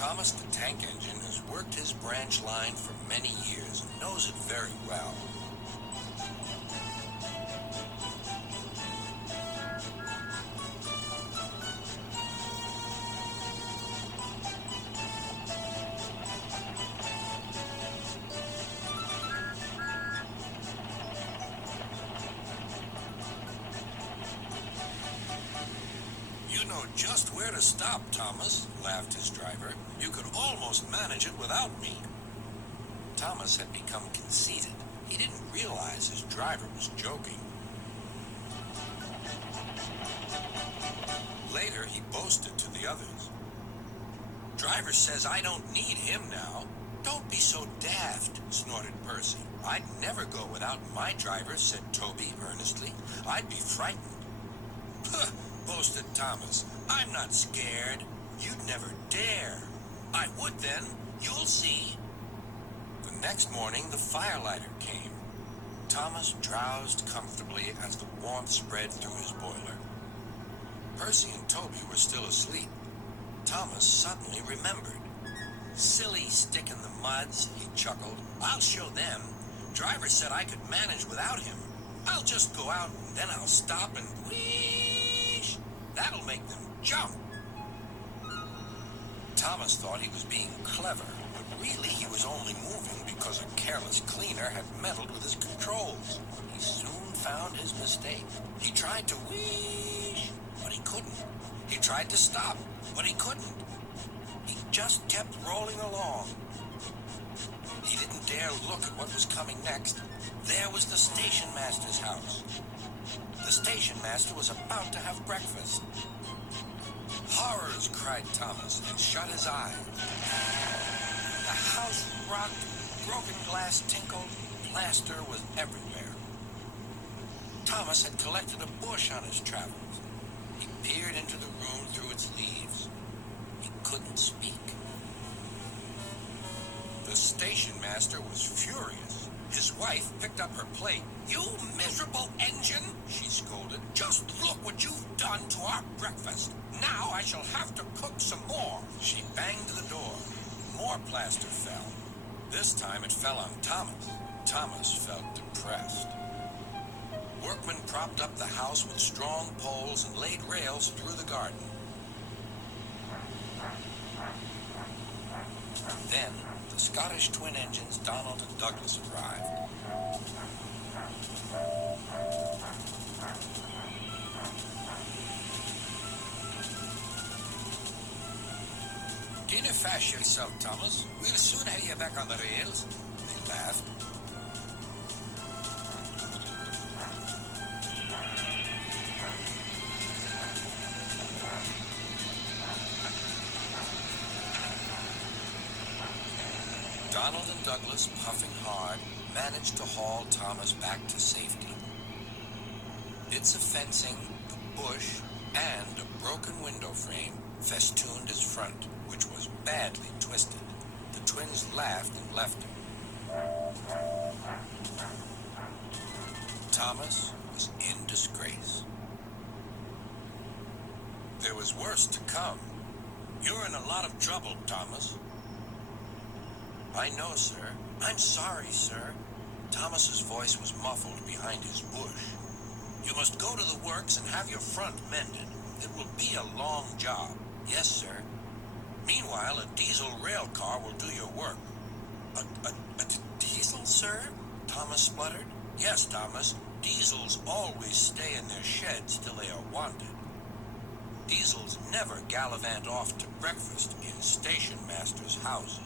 Thomas the Tank Engine has worked his branch line for many years and knows it very well. You know just where to stop, Thomas, laughed his driver. You could almost manage it without me. Thomas had become conceited. He didn't realize his driver was joking. Later, he boasted to the others. Driver says I don't need him now. Don't be so daft, snorted Percy. I'd never go without my driver, said Toby earnestly. I'd be frightened. Puh, boasted Thomas. I'm not scared. You'd never dare. I would then. You'll see. The next morning, the firelighter came. Thomas drowsed comfortably as the warmth spread through his boiler. Percy and Toby were still asleep. Thomas suddenly remembered. Silly stick in the muds, he chuckled. I'll show them. Driver said I could manage without him. I'll just go out and then I'll stop and whoosh. That'll make them jump. Thomas thought he was being clever, but really he was only moving because a careless cleaner had meddled with his controls. He soon found his mistake. He tried to whoosh, but he couldn't. He tried to stop, but he couldn't. He just kept rolling along. He didn't dare look at what was coming next. There was the station master's house. The station master was about to have breakfast. Horrors, cried Thomas, and shut his eyes. The house rocked, broken glass tinkled, plaster was everywhere. Thomas had collected a bush on his travels. He peered into the room through its leaves. He couldn't speak. The station master was furious. His wife picked up her plate. You miserable engine, she scolded. Just look what you've done to our breakfast. Now I shall have to cook some more. She banged the door. More plaster fell. This time it fell on Thomas. Thomas felt depressed. Workmen propped up the house with strong poles and laid rails through the garden. Then the Scottish twin engines Donald and Douglas arrived. Get a fash yourself, Thomas. We'll soon have you back on the rails. They laughed. Donald and Douglas, puffing hard, managed to haul Thomas back to safety. Bits of fencing, the bush, and a broken window frame festooned his front, which was badly twisted. The twins laughed and left him. Thomas was in disgrace. There was worse to come. You're in a lot of trouble, Thomas. I know, sir. I'm sorry, sir. Thomas's voice was muffled behind his bush. You must go to the works and have your front mended. It will be a long job. Yes, sir. Meanwhile, a diesel rail car will do your work. A diesel, sir? Thomas spluttered. Yes, Thomas. Diesels always stay in their sheds till they are wanted. Diesels never gallivant off to breakfast in station masters' houses.